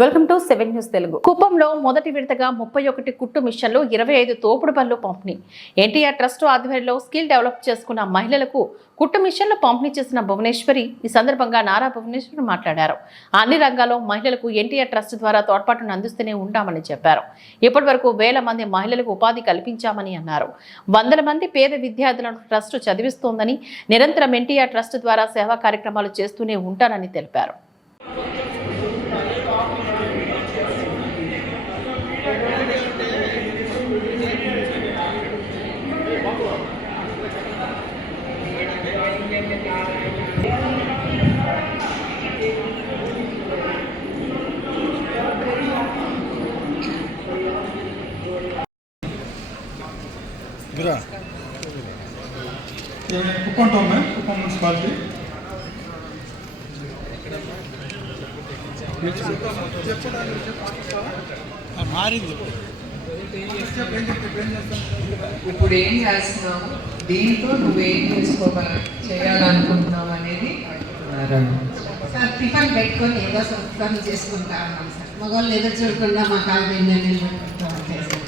Welcome to seven news Telugu. కుప్పంలో మొదటి విడతగా ముప్పై ఒకటి కుట్టు మిషన్లు ఇరవై ఐదు తోపుడు పనులు పంపిణీ. ఎన్టీఆర్ ట్రస్ట్ ఆధ్వర్యంలో స్కిల్ డెవలప్ చేసుకున్న మహిళలకు కుట్టు మిషన్లు పంపిణీ చేసిన భువనేశ్వరి ఈ సందర్భంగా నారా భువనేశ్వరి మాట్లాడారు. అన్ని రంగాల్లో మహిళలకు ఎన్టీఆర్ ట్రస్ట్ ద్వారా తోడ్పాటును అందిస్తూనే ఉంటామని చెప్పారు. ఇప్పటి వరకు వేల మంది మహిళలకు ఉపాధి కల్పించామని అన్నారు. వందల మంది పేద విద్యార్థులను ట్రస్ట్ చదివిస్తోందని నిరంతరం ఎన్టీఆర్ ట్రస్ట్ ద్వారా సేవా కార్యక్రమాలు చేస్తూనే ఉంటానని తెలిపారు. మున్సిపాలిటీ మారింది ఇప్పుడు ఏం చేస్తున్నావు? దీంతో నువ్వేం చేసుకోగల చేయాలనుకుంటున్నావు అనేది సార్ టిఫిన్ పెట్టుకొని ఏదో సంస్కారం చేసుకుంటా ఉన్నాం సార్. మగవాళ్ళు ఎదురు చూడకుండా మా నిలబెట్టుకుంటాం చేసాం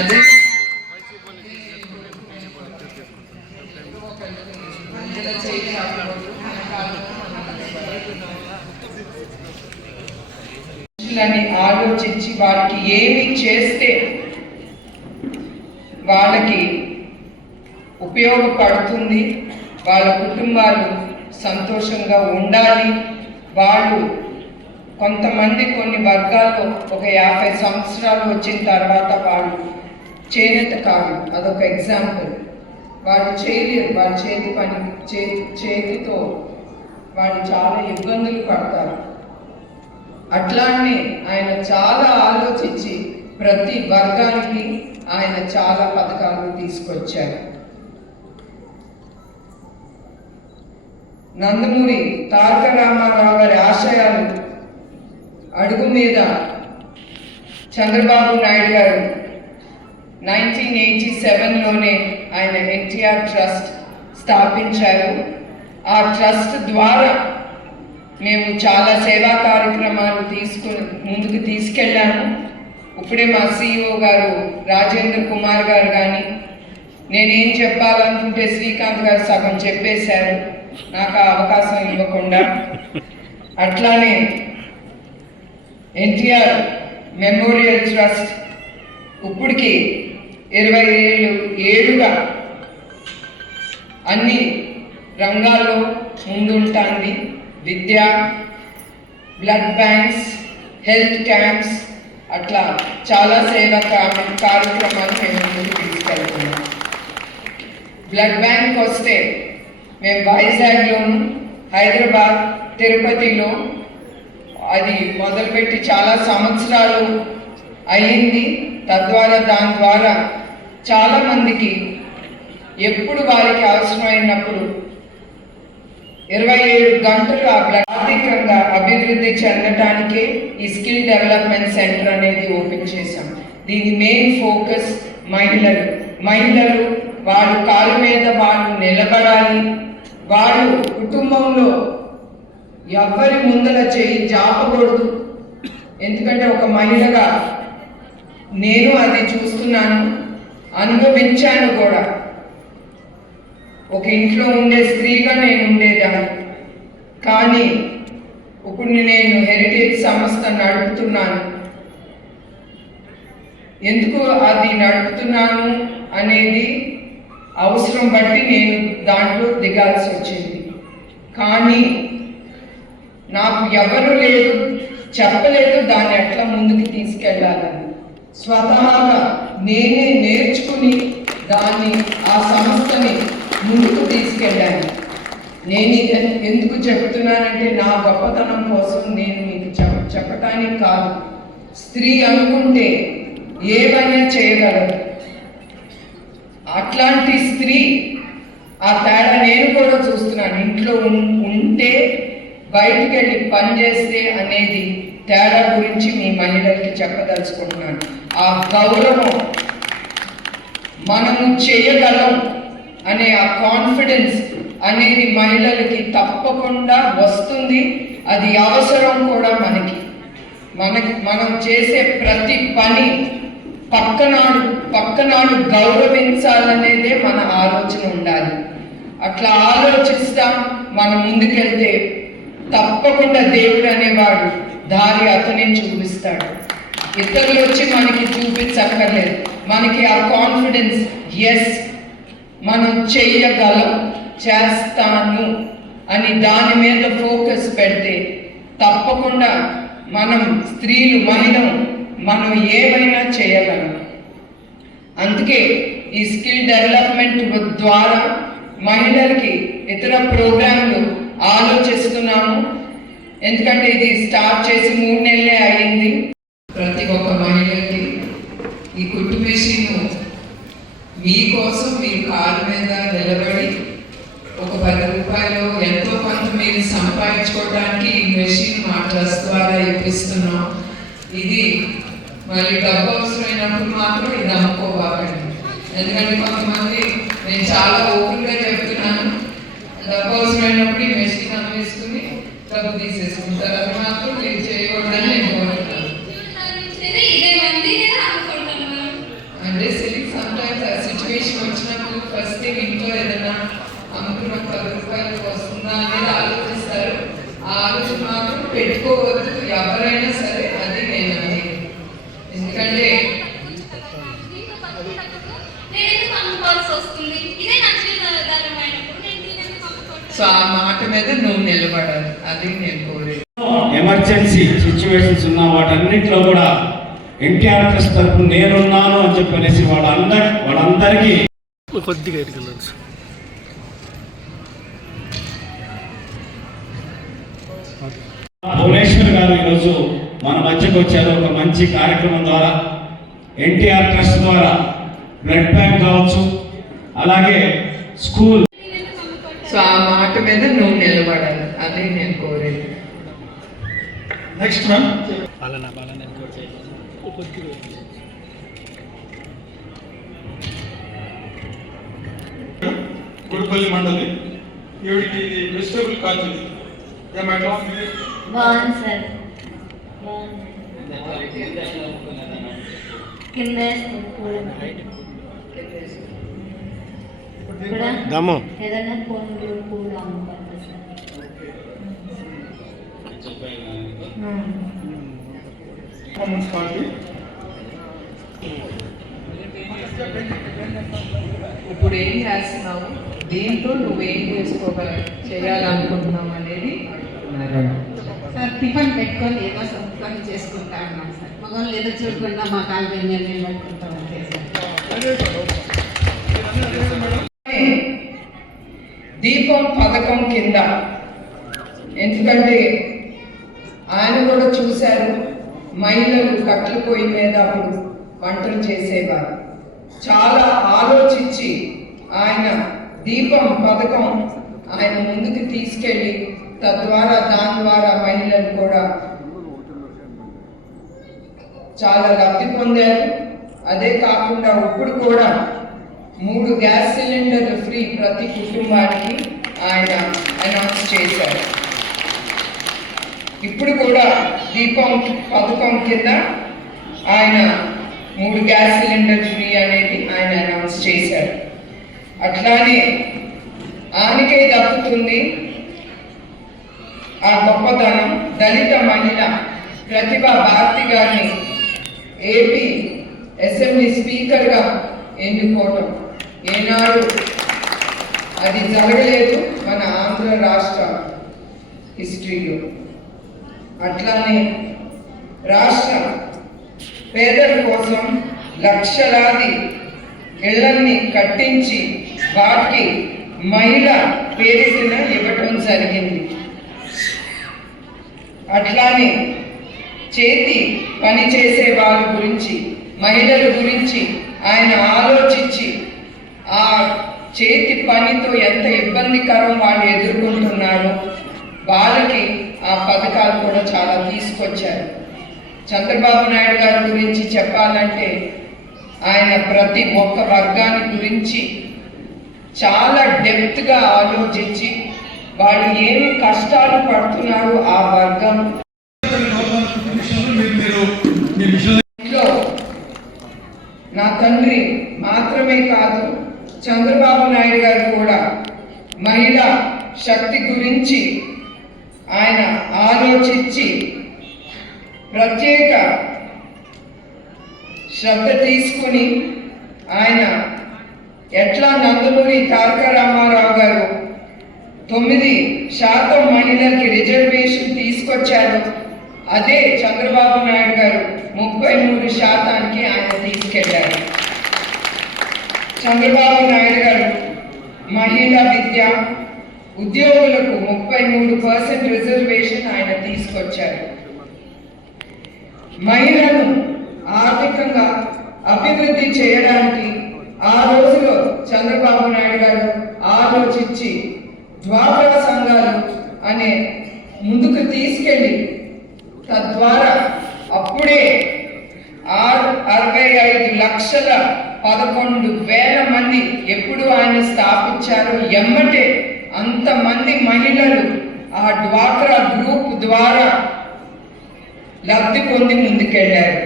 అదే మనుషులని ఆలోచించి వారికి ఏమి చేస్తే వాళ్ళకి ఉపయోగపడుతుంది వాళ్ళ కుటుంబాలు సంతోషంగా ఉండాలి. వాళ్ళు కొంతమంది కొన్ని వర్గాల్లో ఒక యాభై సంవత్సరాలు వచ్చిన తర్వాత వాళ్ళు చేనేత కాదు. అదొక ఎగ్జాంపుల్. వాళ్ళు చేయలేరు. వాళ్ళ చేతి పని చేతి చేతితో వాళ్ళు చాలా ఇబ్బందులు పడతారు. అట్లానే ఆయన చాలా ఆలోచించి ప్రతి వర్గానికి ఆయన చాలా పథకాలు తీసుకొచ్చారు. నందమూరి తారక రామారావు గారి ఆశయాలు అడుగు మీద చంద్రబాబు నాయుడు గారు నైన్టీన్ ఎయిటీ సెవెన్లోనే ఆయన ఎన్టీఆర్ ట్రస్ట్ స్థాపించారు. ఆ ట్రస్ట్ ద్వారా మేము చాలా సేవా కార్యక్రమాలు తీసుకుని ముందుకు తీసుకెళ్ళాము. ఇప్పుడే మా సిఇఓ గారు రాజేంద్ర కుమార్ గారు కానీ నేనేం చెప్పాలనుకుంటే శ్రీకాంత్ గారు సగం చెప్పేశారు. నాకు ఆ అవకాశం ఇవ్వకుండా. అట్లానే ఎన్టీఆర్ మెమోరియల్ ట్రస్ట్ ఇప్పటికి ఇరవై ఏళ్ళు ఏడుగా అన్ని రంగాల్లో ముందుంటుంది. విద్య బ్లడ్ బ్యాంక్స్ హెల్త్ క్యాంప్స్ అట్లా చాలా సేవా కార్యక్రమాలు మేము ముందుకు తీసుకెళ్తున్నాం. బ్లడ్ బ్యాంక్ వస్తే మేము వైజాగ్లోను హైదరాబాద్ తిరుపతిలో అది మొదలుపెట్టి చాలా సంవత్సరాలు అయ్యింది. తద్వారా దాని ద్వారా చాలామందికి ఎప్పుడు వారికి అవసరమైనప్పుడు ఇరవై ఏడు గంటలు ఆ ఆర్థికంగా అభివృద్ధి చెందటానికే ఈ స్కిల్ డెవలప్మెంట్ సెంటర్ అనేది ఓపెన్ చేశాం. దీని మెయిన్ ఫోకస్ మహిళలు. మహిళలు వారు కాళ్ళ మీద వాళ్ళు నిలబడాలి. వాళ్ళు కుటుంబంలో ఎవరి ముందల చేయి జాపకూడదు. ఎందుకంటే ఒక మహిళగా నేను అది చూస్తున్నాను అనుభవించాను కూడా. ఒక ఇంట్లో ఉండే స్త్రీగా నేను ఉండేదాన్ని. కానీ ఇప్పుడు నేను హెరిటేజ్ సంస్థ నడుపుతున్నాను. ఎందుకు అది నడుపుతున్నాను అనేది అవసరం బట్టి నేను దాంట్లో దిగాల్సి వచ్చింది. కానీ నాకు ఎవరు లేదు చెప్పలేదు దాన్ని ఎట్లా ముందుకు తీసుకెళ్ళాలని. స్వతహాగా నేనే నేర్చుకుని దాన్ని ఆ సంస్థని ముందుకు తీసుకెళ్ళాను. నేను ఇది ఎందుకు చెప్తున్నానంటే నా గొప్పతనం కోసం నేను మీకు చెప్ చెప్పటానికి కాదు. స్త్రీ అనుకుంటే ఏమైనా చేయగలరు? అట్లాంటి స్త్రీ ఆ తేడా నేను కూడా చూస్తున్నాను. ఇంట్లో ఉం- ఉంటే బయటికి వెళ్ళి పని చేస్తే అనేది తేడా గురించి మీ మహిళలకి చెప్పదలుచుకుంటున్నాను. ఆ గౌరవం మనము చేయగలం. అనే ఆ కాన్ఫిడెన్స్ అనేది మహిళలకి తప్పకుండా వస్తుంది. అది అవసరం కూడా మనకి. మనకి మనం చేసే ప్రతి పని పక్కనాడు పక్కనాడు గౌరవించాలనేదే మన ఆలోచన ఉండాలి. అట్లా ఆలోచిస్తాం మనం ముందుకెళ్తే తప్పకుండా దేవుడు అనేవాడు దారి అతనే చూపిస్తాడు ఇతరులు వచ్చి మనకి చూపించక్కర్లేదు. మనకి ఆ కాన్ఫిడెన్స్ ఎస్ మనం చెయ్యగలం చేస్తాను అని దాని మీద ఫోకస్ పెడితే తప్పకుండా మనం స్త్రీలు మహిళం మనం ఏమైనా చేయగలం. అందుకే ఈ స్కిల్ డెవలప్మెంట్ ద్వారా మహిళలకి ఇతర ప్రోగ్రాంలు ఆలోచిస్తున్నాము. ఎందుకంటే ఇది స్టార్ట్ చేసి మూడు నెలలే అయింది. ప్రతి ఒక్క మహిళకి ఈ కుట్టు మెషిన్ మీకోసం మీ కారు మీద నిలబడి ఒక పది రూపాయలు ఎంతో కొంత మీరు సంపాదించుకోవడానికి ఈ మెషిన్ మా ట్రస్ట్ ద్వారా ఇప్పిస్తున్నాం. ఇది మరి డబ్బు అవసరమైనప్పుడు మాత్రం ఇది అమ్ముకోబాకండి ఎందుకంటే కొంతమంది నేను చాలా ఓపెన్గా చెప్తున్నాను డబ్బు అవసరమైనప్పుడు ఈ మెషిన్ అమ్మేసుకుని డబ్బు తీసేసుకుంటారు. అది మాత్రం నేను కోరుతున్నాను ఇదే మంది నేను అనుకుంటున్నాను అంటే సిలింగ్ సమ్ టైమ్స్ ఆ సిచ్యువేషన్ వచ్చినప్పుడు ఫస్ట్ థింగ్ ఇంట్లో ఏదైనా అమ్ముకున్న పది రూపాయలకు వస్తుందా అనేది ఆలోచిస్తారు ఆ ఆలోచన మాత్రం పెట్టుకోవద్దు ఎవరైనా సరే అది నేను అనేది ఎందుకంటే? సో ఆ మాట మీద నువ్వు నిలబడాలి. అది నేను కోరేది. ఎమర్జెన్సీ సిచ్యువేషన్స్ ఉన్న వాటన్నిటిలో కూడా ఎన్టీఆర్ ట్రస్ట్ తరఫున నేనున్నాను అని చెప్పనేసి వాళ్ళందరి వాళ్ళందరికీ కొద్దిగా ఎటుకెళ్ళండి భువనేశ్వర్ గారు ఈరోజు మన మధ్యకు వచ్చారు. ఒక మంచి కార్యక్రమం ద్వారా ఎన్టీఆర్ ట్రస్ట్ ద్వారా బ్లడ్ బ్యాంక్ కావచ్చు అలాగే స్కూల్? సో ఆ మాట మీద నువ్వు నిలబడాలి. అది నేను కోరేది. నెక్స్ట్ మ్యామ్ పాలన పాలన గుడిపల్లి మండలి. ఈవిడికి వెజిటేబుల్ కాదు ఏమైనా బాగుంది సార్ కింద దమ్ము ఏదైనా సార్ మున్సిపాలిటీ ఇప్పుడు ఏం చేస్తున్నావు? దీంతో నువ్వేం చేసుకోగల చేయాలనుకుంటున్నావు అనేది? సార్ టిఫిన్ పెట్టుకొని ఏదో పని చేసుకుంటా ఉన్నాం సార్. మగవాళ్ళు ఎదురు చూడకుండా మా కాలు మీద మేము నిలబెట్టుకుంటాం అంతే సార్. దీపం పథకం కింద. ఎందుకంటే ఆయన కూడా చూశారు మహిళలు కట్లు పోయినప్పుడు మీద అప్పుడు వంటలు చేసేవారు. చాలా ఆలోచించి ఆయన దీపం పథకం ఆయన ముందుకు తీసుకెళ్ళి తద్వారా దాని ద్వారా మహిళలు కూడా చాలా లబ్ధి పొందారు. అదే కాకుండా ఇప్పుడు కూడా మూడు గ్యాస్ సిలిండర్లు ఫ్రీ ప్రతి కుటుంబానికి ఆయన అనౌన్స్ చేశారు. ఇప్పుడు కూడా దీపం పథకం కింద ఆయన మూడు గ్యాస్ సిలిండర్ ఫ్రీ అనేది ఆయన అనౌన్స్ చేశారు. అట్లానే ఆయనకే దక్కుతుంది. ఆ గొప్పతనం దళిత మహిళ ప్రతిభా భారతి గారిని ఏపీ అసెంబ్లీ స్పీకర్గా ఎన్నుకోవటం. ఏనాడు అది జరగలేదు మన ఆంధ్ర రాష్ట్ర హిస్టరీలో. అట్లానే రాష్ట్ర పేదల కోసం లక్షలాది ఇళ్ళన్నీ కట్టించి వాటికి మహిళ పేరిటిన ఇవ్వటం జరిగింది. అట్లానే చేతి పని చేసే వాళ్ళ గురించి మహిళల గురించి ఆయన ఆలోచించి ఆ చేతి పనితో ఎంత ఇబ్బందికరం వాళ్ళు ఎదుర్కొంటున్నారో వాళ్ళకి ఆ పథకాలు కూడా చాలా తీసుకొచ్చారు. చంద్రబాబు నాయుడు గారి గురించి చెప్పాలంటే ఆయన ప్రతి ఒక్క వర్గాన్ని గురించి చాలా డెప్త్గా ఆలోచించి వాళ్ళు ఏమి కష్టాలు పడుతున్నారు ఆ వర్గం? నా తండ్రి మాత్రమే కాదు చంద్రబాబు నాయుడు గారు కూడా మహిళా శక్తి గురించి ఆయన ఆలోచించి ప్రత్యేక శ్రద్ధ తీసుకుని ఆయన ఎట్లా నందమూరి తారక రామారావు గారు తొమ్మిది శాతం మహిళలకి రిజర్వేషన్ తీసుకొచ్చారు. అదే చంద్రబాబు నాయుడు గారు ముప్పై మూడు శాతానికి ఆయన తీసుకెళ్ళారు. చంద్రబాబు నాయుడు గారు మహిళా విద్య ఉద్యోగులకు ముప్పై మూడు పర్సెంట్ రిజర్వేషన్ ఆయన తీసుకొచ్చారు. మహిళలను ఆర్థికంగా అభివృద్ధి చేయడానికి ఆ రోజులో చంద్రబాబు నాయుడు గారు ఆలోచించి డ్వాక్రా సంఘాలు అనే ముందుకు తీసుకెళ్ళి తద్వారా అప్పుడే ఆరు అరవై ఐదు లక్షల పదకొండు వేల మంది ఎప్పుడు ఆయన స్థాపించారో ఎమ్మటే అంతమంది మహిళలు ఆ డ్వాక్రా గ్రూప్ ద్వారా లబ్ధి పొంది ముందుకెళ్ళారు.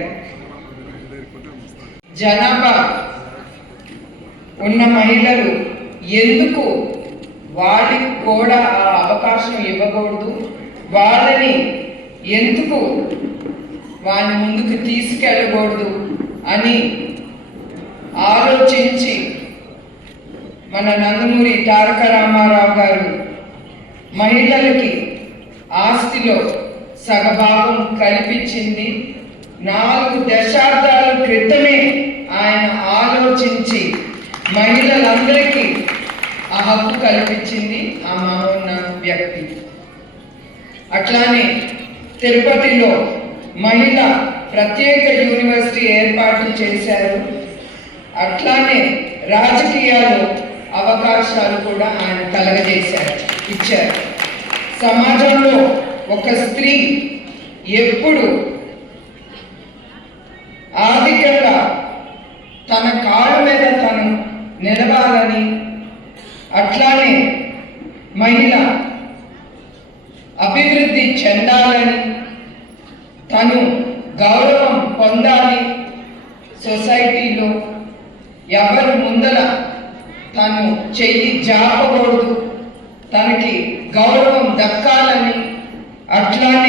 జనాభా ఉన్న మహిళలు ఎందుకు వాళ్ళకి కూడా ఆ అవకాశం ఇవ్వకూడదు. వాళ్ళని ఎందుకు వాని ముందుకు తీసుకెళ్ళకూడదు అని ఆలోచించి మన నందమూరి తారక రామారావు గారు మహిళలకి ఆస్తిలో సగభాగం కల్పించింది. నాలుగు దశాబ్దాల క్రితమే ఆయన ఆలోచించి మహిళలందరికీ ఆ హక్కు కల్పించింది ఆ మహోన్న వ్యక్తి. అట్లానే తిరుపతిలో మహిళ ప్రత్యేక యూనివర్సిటీ ఏర్పాటు చేశారు. అట్లానే రాజకీయాలు అవకాశాలు కూడా ఆయన కలగజేశారు ఇచ్చారు. సమాజంలో ఒక స్త్రీ ఎప్పుడు ఆర్థికంగా తన కాళ్ళ మీద తను నిలవాలని అట్లానే మహిళ అభివృద్ధి చెందాలని తను గౌరవం పొందాలి సొసైటీలో ఎవరి ముందర తను చెయ్యి జాపకూడదు తనకి గౌరవం దక్కాలని అట్లానే